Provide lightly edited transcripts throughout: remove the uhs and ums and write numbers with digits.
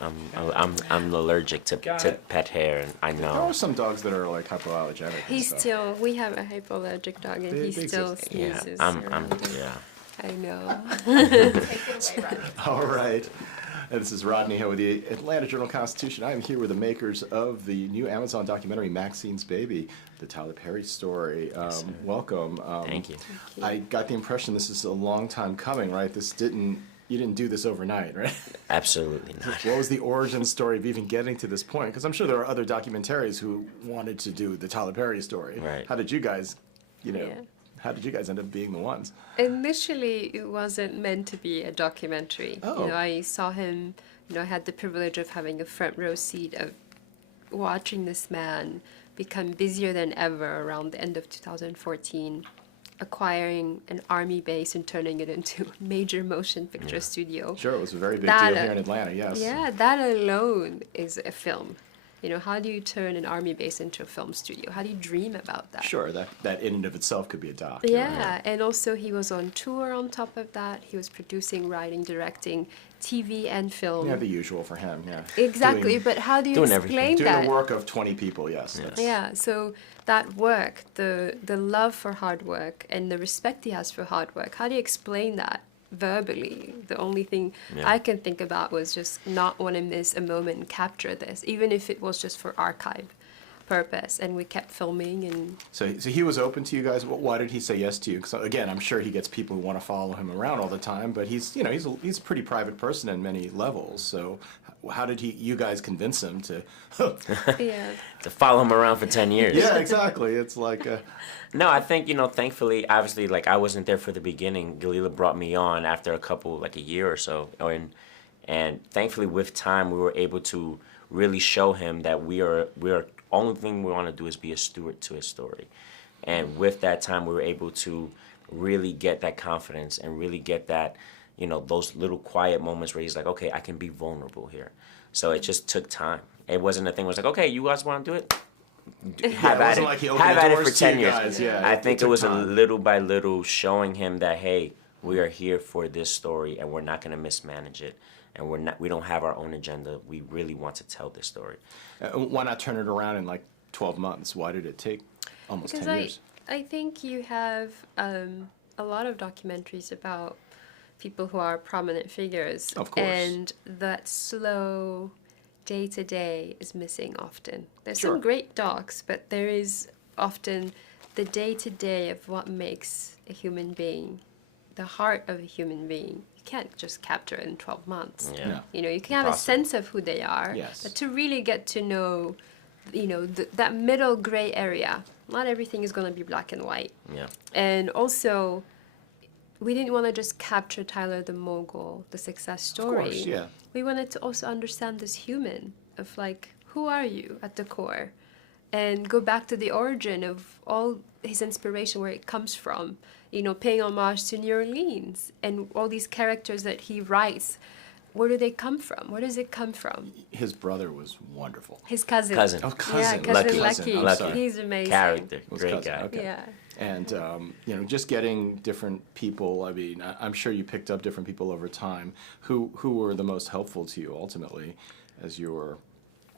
I'm allergic to pet hair, and I There know. are some dogs that are like hypoallergenic and stuff. We have a hypoallergic dog and he They still exist. Yeah, sneezes I'm around it. yeah. I know. Take it away, Rodney. All right. And this is Rodney Hill with the Atlanta Journal-Constitution. I am here with the makers of the new Amazon documentary, Maxine's Baby, the Tyler Perry story. Welcome. Thank you. I got the impression this is a long time coming, right? You didn't do this overnight, right? Absolutely not. What was the origin story of even getting to this point? Because I'm sure there are other documentaries who wanted to do the Tyler Perry story. Right. How did you guys, Yeah. how did you guys end up being the ones? Initially, it wasn't meant to be a documentary. Oh. I saw him, I had the privilege of having a front row seat of watching this man become busier than ever around the end of 2014, acquiring an army base and turning it into a major motion picture studio. Sure, it was a very big That, deal here in Atlanta, yes. Yeah, that alone is a film. How do you turn an army base into a film studio? How do you dream about that? Sure, that in and of itself could be a doc. Yeah, and also he was on tour on top of that. He was producing, writing, directing TV and film. Yeah, the usual for him, yeah. Exactly, Doing, but how do you doing explain everything. doing that? the work of 20 people, yes. that's- Yeah, so that work, the love for hard work and the respect he has for hard work, how do you explain that verbally? The only thing I can think about was just not want to miss a moment and capture this, even if it was just for archive purpose. And we kept filming and So he was open to you guys. Why did he say yes to you? Because again, I'm sure he gets people who want to follow him around all the time, but he's a pretty private person in many levels. So how did you guys convince him to? yeah. To follow him around for 10 years. Yeah, exactly. It's like No, I think, thankfully, obviously, like, I wasn't there for the beginning. Galila brought me on after a year or so. And thankfully, with time, we were able to really show him that we are only thing we want to do is be a steward to his story. And with that time, we were able to really get that confidence and really get that, those little quiet moments where he's like, okay, I can be vulnerable here. So it just took time. It wasn't a thing where it's like, okay, you guys want to do it? Have at wasn't it. like he opened Have the at it doors for to 10 you years. guys, yeah, I it think it took was a time. little by little showing him that, hey, we are here for this story and we're not going to mismanage it. And we don't have our own agenda. We really want to tell this story. why not turn it around in like 12 months? Why did it take almost Because 10 years? I think you have a lot of documentaries about people who are prominent figures. Of course. And that slow day-to-day is missing often. There's Sure. some great docs, but there is often the day-to-day of what makes a human being, the heart of a human being. You can't just capture it in 12 months. Yeah. No. You can have a Impossible. sense of who they are, Yes. but to really get to know, that middle gray area. Not everything is going to be black and white. Yeah. And also, we didn't want to just capture Tyler the mogul, the success story. Of course, yeah. We wanted to also understand this human of like, who are you at the core? And go back to the origin of all his inspiration, where it comes from. Paying homage to New Orleans and all these characters that he writes. Where do they come from? Where does it come from? His brother was wonderful. His cousin. Cousin. Oh, Yeah, cousin. cousin Lucky. Lucky. I'm sorry. He's amazing. Character. Was Great cousin, guy. okay. Yeah. And just getting different people. I mean, I'm sure you picked up different people over time. Who were the most helpful to you ultimately, as you were?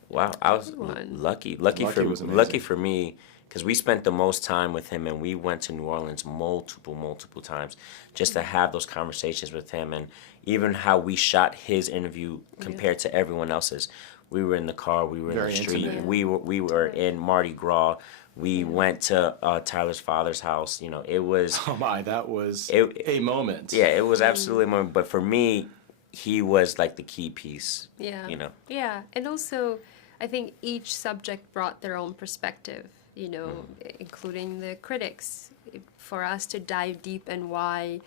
Wow, I was One. lucky was amazing. lucky for me, because we spent the most time with him, and we went to New Orleans multiple times just to have those conversations with him, and even how we shot his interview compared to everyone else's. We were in the car, we were Very in the street, intimate. we were in Mardi Gras. We went to Tyler's father's house. It was Oh my, that was It- a moment. yeah, it was absolutely a moment. But for me, he was like the key piece. Yeah. Yeah, and also, I think each subject brought their own perspective, including the critics, for us to dive deep in why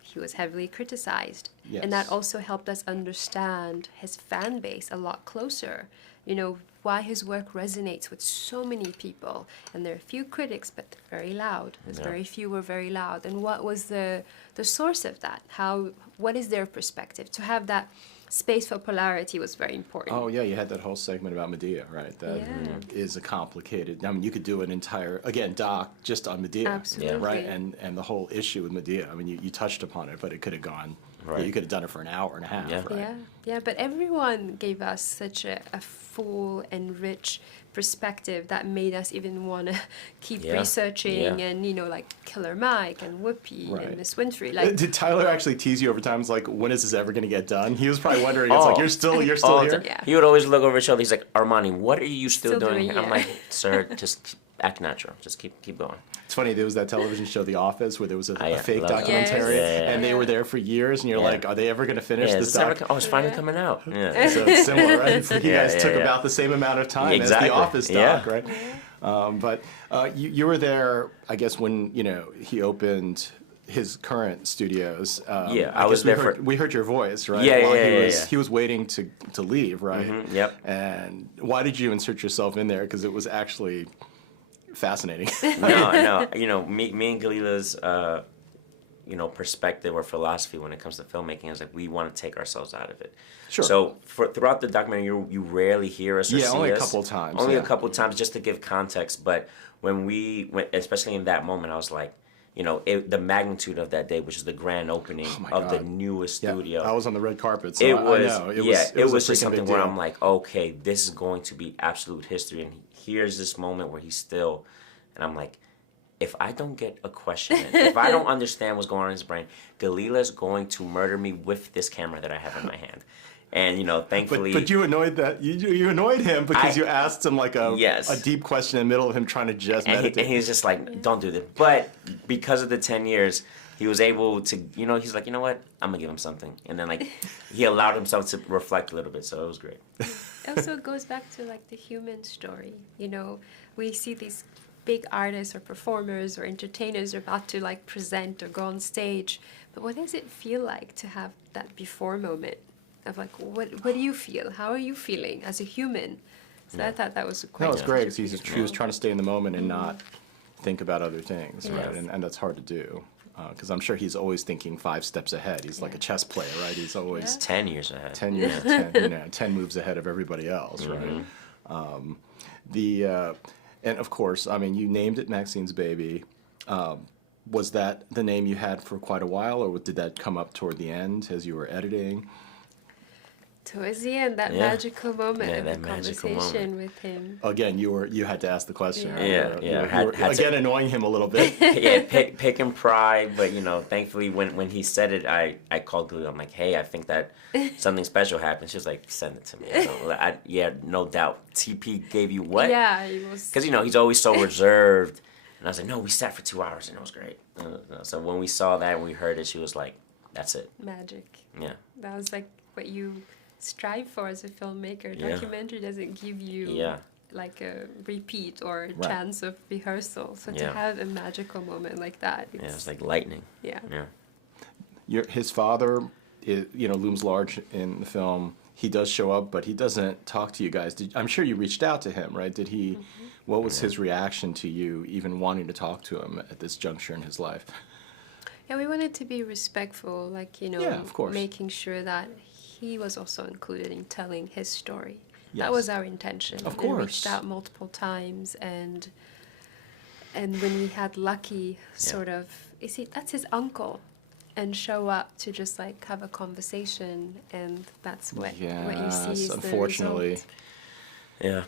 he was heavily criticized. Yes. And that also helped us understand his fan base a lot closer, why his work resonates with so many people. And there are few critics, but they're very loud. There's Yeah. very few were very loud. And what was the source of that? What is their perspective? To have that space for polarity was very important. Oh yeah, you had that whole segment about Medea, right? That is a complicated. I mean, you could do an entire doc just on Medea, Absolutely. right? And the whole issue with Medea. I mean, you touched upon it, but it could have gone Right. Yeah, you could have done it for an hour and a half, Yeah. right? Yeah, but everyone gave us such a full and rich perspective that made us even want to keep Yeah, researching yeah. and, like Killer Mike and Whoopi Right. and Miss Winfrey. Like, Did Tyler actually tease you over time? It's like, when is this ever going to get done? He was probably wondering. It's like, Oh. you're still All here. the time. Yeah. He would always look over his shoulder. He's like, Armani, what are you still doing here? I'm yeah. like, sir, just act natural. Just keep going. It's funny, there was that television show, The Office, where there was a yeah, fake love that. documentary, Yes. Yeah. and they were there for years, and you're Yeah. like, are they ever going to finish Yeah, this is this ever doc? it's finally coming out. Yeah. So it's similar, right? It's like you Yeah, guys yeah, took yeah. about the same amount of time Exactly. as The Office doc, Yeah. right? But you were there, I guess, when he opened his current studios. Yeah, I guess was there we heard your voice, right? Yeah, While yeah. he was waiting to leave, right? Mhm, yep. And why did you insert yourself in there? Because it was actually fascinating. No. Me and Galila's, perspective or philosophy when it comes to filmmaking is like we want to take ourselves out of it. Sure. So throughout the documentary, you rarely hear us or see us. only a couple times. Only yeah. a couple times, just to give context. But especially in that moment, I was like, the magnitude of that day, which is the grand opening my of the God. newest Yeah, studio. I was on the red carpet, so It I was, know. It was was a just freaking something big where deal. I'm like, okay, this is going to be absolute history, and here's this moment where he's still, and I'm like, if I don't get a question in, if I don't understand what's going on in his brain, Galila's going to murder me with this camera that I have in my hand. And thankfully, But you annoyed you annoyed him because I- you asked him like a Yes. deep question in the middle of him trying to just meditate. and he was just like, don't do this. But because of the 10 years, he was able to, he's like, you know what, I'm gonna give him something. And then he allowed himself to reflect a little bit, so it was great. also it goes back to the human story. We see these big artists or performers or entertainers are about to present or go on stage, but what does it feel like to have that before moment of what do you feel, how are you feeling as a human? So I thought that was quite No, it's great because interesting. he was trying to stay in the moment and not think about other things, right? Yes. And that's hard to do because I'm sure he's always thinking 5 steps ahead. He's like a chess player, right? He's always 10 years ahead. 10 years, 10 moves ahead of everybody else, right? And of course, I mean, you named it Maxine's Baby. Was that the name you had for quite a while, or did that come up toward the end as you were editing? Towards the end, that Yeah. magical moment Yeah, of the that magical conversation with him. Again, you had to ask the question. Yeah. right? Yeah, You yeah, were- had- you were, had to- again, annoying him a little bit. Yeah, picking pride, but thankfully when he said it, I called Galila. I'm like, hey, I think that something special happened. She was like, send it to me. Yeah, no doubt. TP gave you what? Yeah, he was. Because he's always so reserved, and I was like, no, we sat for 2 hours and it was great. So when we saw that and we heard it, she was like, that's it. Magic. Yeah. That was what you strive for as a filmmaker. Yeah. Documentary doesn't give you Yeah. a repeat or a Right. chance of rehearsal. So to Yeah. have a magical moment like that, Yeah, it's, it's like lightning. yeah. Yeah. His father, looms large in the film. He does show up, but he doesn't talk to you guys. I'm sure you reached out to him, right? Did he? What was his reaction to you even wanting to talk to him at this juncture in his life? Yeah, we wanted to be respectful, Yeah, of course. making sure that he was also included in telling his story. Yes. That was our intention. Of We course. reached out multiple times, and when we had Lucky sort of, that's his uncle, and show up to just have a conversation, and that's what you see is unfortunately. the result. Yeah.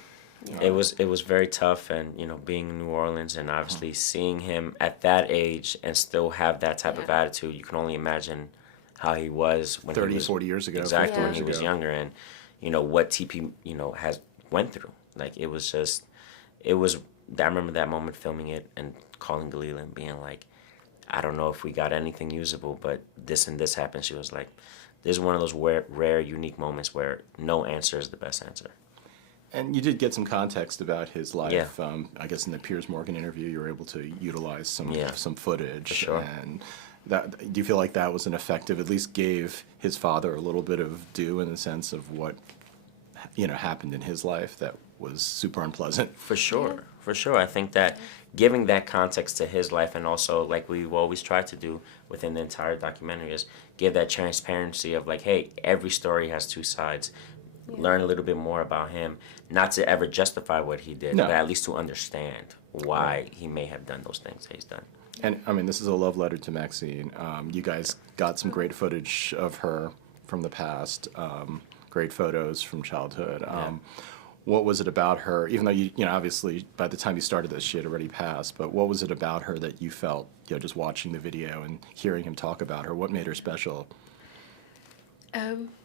Yeah. It was very tough, and being in New Orleans and obviously seeing him at that age and still have that type of Yeah. attitude, you can only imagine how he was when 30, he was 40 years ago. exactly 50 when years he was ago. younger, and what TP has went through. It was just I remember that moment filming it and calling Galila and being like, I don't know if we got anything usable, but this and this happened. She was like, this is one of those rare, unique moments where no answer is the best answer. And you did get some context about his life. Yeah. I guess in the Piers Morgan interview, you were able to utilize some footage. For sure. And do you feel like that was an effective, at least gave his father a little bit of due in the sense of what happened in his life that was super unpleasant? For sure. For sure. I think that giving that context to his life, and also like we've always tried to do within the entire documentary, is give that transparency of hey, every story has two sides. Learn a little bit more about him, not to ever justify what he did, No. but at least to understand why he may have done those things that he's done. And I mean, this is a love letter to Maxine. You guys got some great footage of her from the past, great photos from childhood. What was it about her, even though you know, obviously by the time you started this, she had already passed, but what was it about her that you felt, you know, just watching the video and hearing him talk about her, what made her special?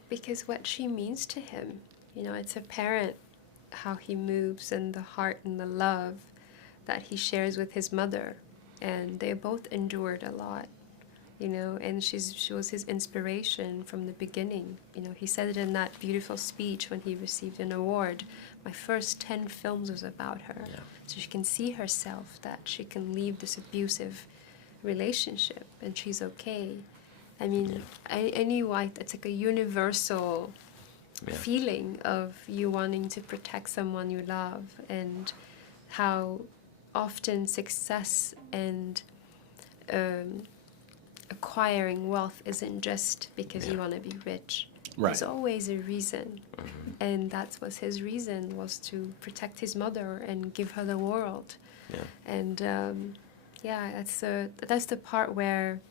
Because what she means to him, you know, it's apparent how he moves and the heart and the love that he shares with his mother. And they both endured a lot, you know, and she was his inspiration from the beginning. You know, he said it in that beautiful speech when he received an award. My first 10 films was about her. Yeah. So she can see herself, that she can leave this abusive relationship and she's okay. I mean, I knew it's like a universal feeling of you wanting to protect someone you love, and how often success and acquiring wealth isn't just because you want to be rich. Right. There's always a reason. And that was his reason, was to protect his mother and give her the world. Yeah. And that's the part where,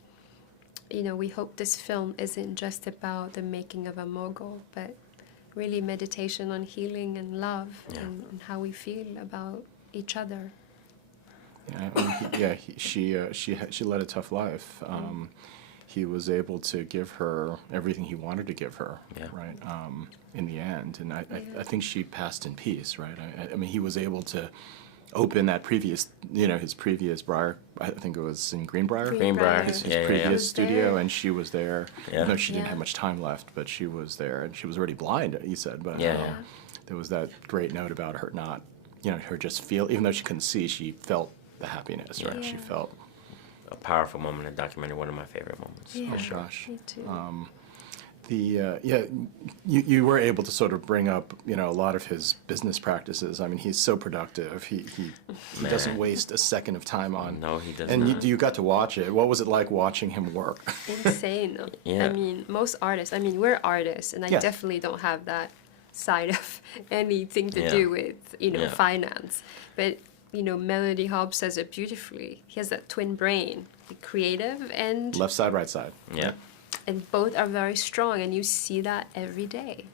you know, we hope this film isn't just about the making of a mogul, but really meditation on healing and love and how we feel about each other. Yeah, she led a tough life. He was able to give her everything he wanted to give her, right? In the end, and I think she passed in peace, right? I mean, he was able to open that previous, you know, his previous Briar, I think it was in Greenbrier, his previous studio, and she was there. No, she didn't have much time left, but she was there, and she was already blind, he said, but there was that great note about her not, you know, her just feel, even though she couldn't see, she felt the happiness, right? She felt a powerful moment in the documentary, one of my favorite moments. Yeah, oh gosh. Me too. You were able to sort of bring up, you know, a lot of his business practices. I mean, he's so productive. He doesn't waste a second of time on. No, he doesn't. And you got to watch it. What was it like watching him work? Insane. I mean, most artists. I mean, we're artists, and I definitely don't have that side of anything to do with, you know, finance. But you know, Melody Hobbs says it beautifully. He has that twin brain, the creative and left side, right side. Yeah. And both are very strong, and you see that every day.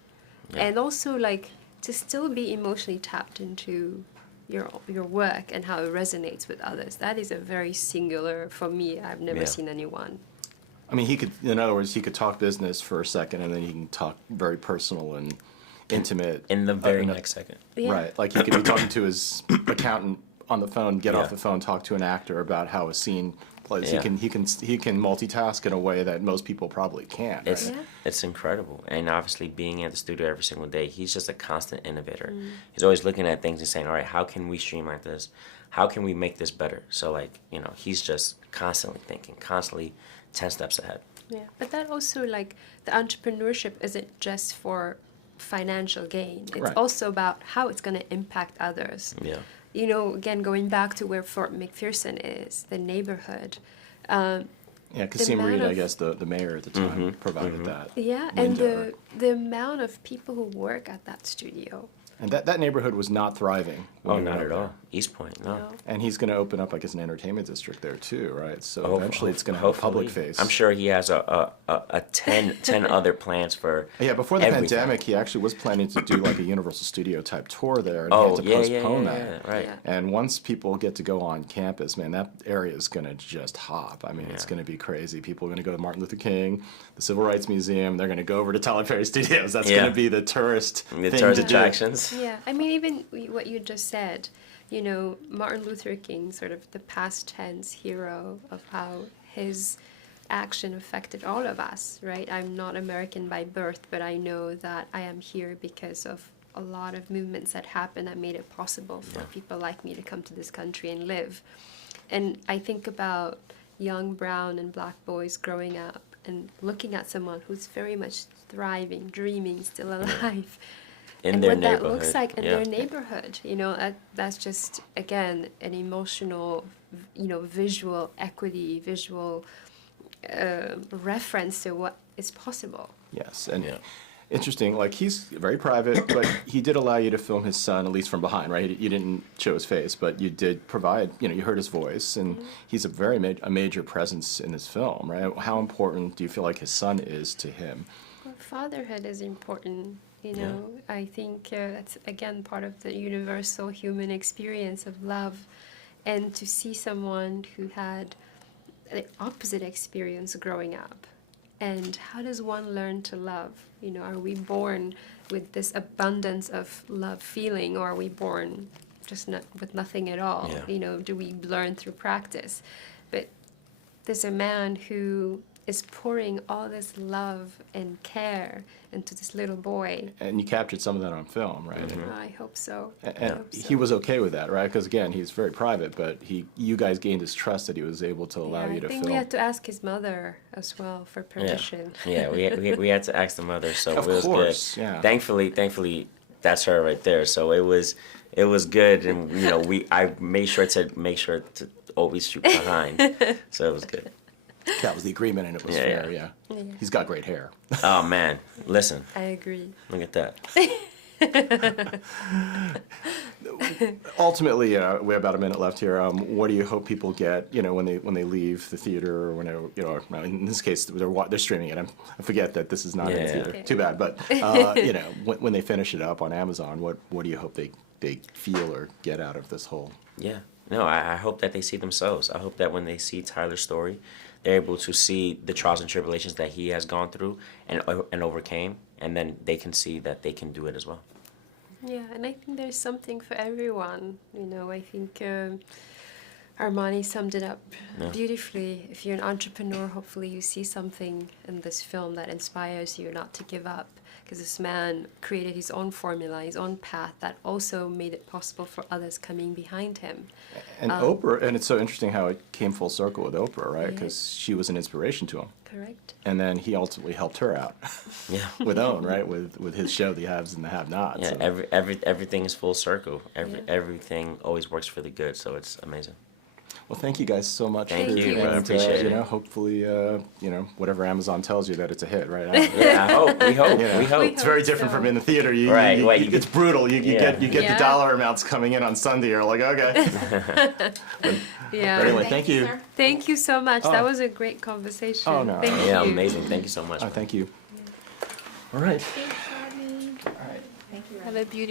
Yeah. And also, like, to still be emotionally tapped into your work and how it resonates with others. That is a very singular, for me, I've never seen anyone. I mean, he could, in other words, he could talk business for a second, and then he can talk very personal and intimate. In the very next second. Yeah. Right. Like, he could be talking to his accountant on the phone, get off the phone, talk to an actor about how a scene plays. He can multitask in a way that most people probably can't. It's incredible. And obviously being at the studio every single day, he's just a constant innovator. He's always looking at things and saying, all right, how can we streamline this? How can we make this better? So, like, you know, he's just constantly thinking, constantly 10 steps ahead. Yeah, but that also, like, the entrepreneurship isn't just for financial gain. It's also about how it's going to impact others. Yeah. You know, again, going back to where Fort McPherson is, the neighborhood. Kasim Reed, I guess, the mayor at the time, provided that. Yeah, window. And the amount of people who work at that studio. And that neighborhood was not thriving. Oh, not at all. East Point, no. And he's going to open up, I guess, an entertainment district there too, right? So eventually it's going to have a public face. I'm sure he has a 10 other plans for before the pandemic, he actually was planning to do like a Universal Studio type tour there, and he had to postpone that. Right. Yeah. And once people get to go on campus, man, that area is going to just hop. I mean, it's going to be crazy. People are going to go to Martin Luther King, the Civil Rights Museum. They're going to go over to Tyler Perry Studios. That's going to be the tourist attractions. Yeah, I mean, even what you just said, you know, Martin Luther King, sort of the past tense hero of how his action affected all of us, right? I'm not American by birth, but I know that I am here because of a lot of movements that happened that made it possible for people like me to come to this country and live. And I think about young brown and black boys growing up and looking at someone who's very much thriving, dreaming, still alive. And what that looks like in their neighborhood, you know, that's just, again, an emotional, you know, visual equity, visual reference to what is possible. Yes, and interesting. Like, he's very private, but he did allow you to film his son, at least from behind, right? You didn't show his face, but you did provide, you heard his voice, and he's a very a major presence in this film, right? How important do you feel like his son is to him? Well, fatherhood is important. I think that's again part of the universal human experience of love, and to see someone who had the opposite experience growing up. And how does one learn to love? Are we born with this abundance of love feeling, or are we born just with nothing at all? Yeah. Do we learn through practice? But there's a man who is pouring all this love and care into this little boy. And you captured some of that on film, right? I hope so. And he was okay with that, right? Because again, he's very private, but you guys gained his trust that he was able to allow you to I think film. we had to ask his mother as well for permission. Yeah, we had to ask the mother, so Of it was course, good. yeah. Thankfully, that's her right there. So it was good, and I made sure to always shoot behind, so it was good. That was the agreement, and it was fair, yeah. He's got great hair. Oh man, listen, I agree. look at that. Ultimately, we have about a minute left here. What do you hope people get, when they leave the theater, or whenever, in this case, they're streaming it. I forget that this is not in the theater. Okay. Too bad. But, when they finish it up on Amazon, what do you hope they feel or get out of this whole? Yeah. No, I hope that they see themselves. I hope that when they see Tyler's story, they're able to see the trials and tribulations that he has gone through and overcame, and then they can see that they can do it as well. Yeah, and I think there's something for everyone. I think Armani summed it up beautifully. If you're an entrepreneur, hopefully you see something in this film that inspires you not to give up. Because this man created his own formula, his own path that also made it possible for others coming behind him. And Oprah, and it's so interesting how it came full circle with Oprah, right? Yeah. Because she was an inspiration to him. Correct. And then he ultimately helped her out. Yeah. With Own, right? With his show, The Haves and the Have-Nots. Yeah, So. everything is full circle. Everything always works for the good, so it's amazing. Well, thank you guys so much. Thank you. And, I appreciate it. hopefully, whatever Amazon tells you that it's a hit, right? Yeah, I hope. We hope. Yeah. We hope. It's very different so. from in the theater. It's brutal. You get Yeah. the dollar amounts coming in on Sunday. You're like, okay. Yeah. But anyway, thank you. sir. Thank you so much. Oh. That was a great conversation. Oh, no. Thank Yeah, you. amazing. Thank you so much. Thank you. All right. Thanks, Rodney. All right. Thank you, Rodney. Have a beautiful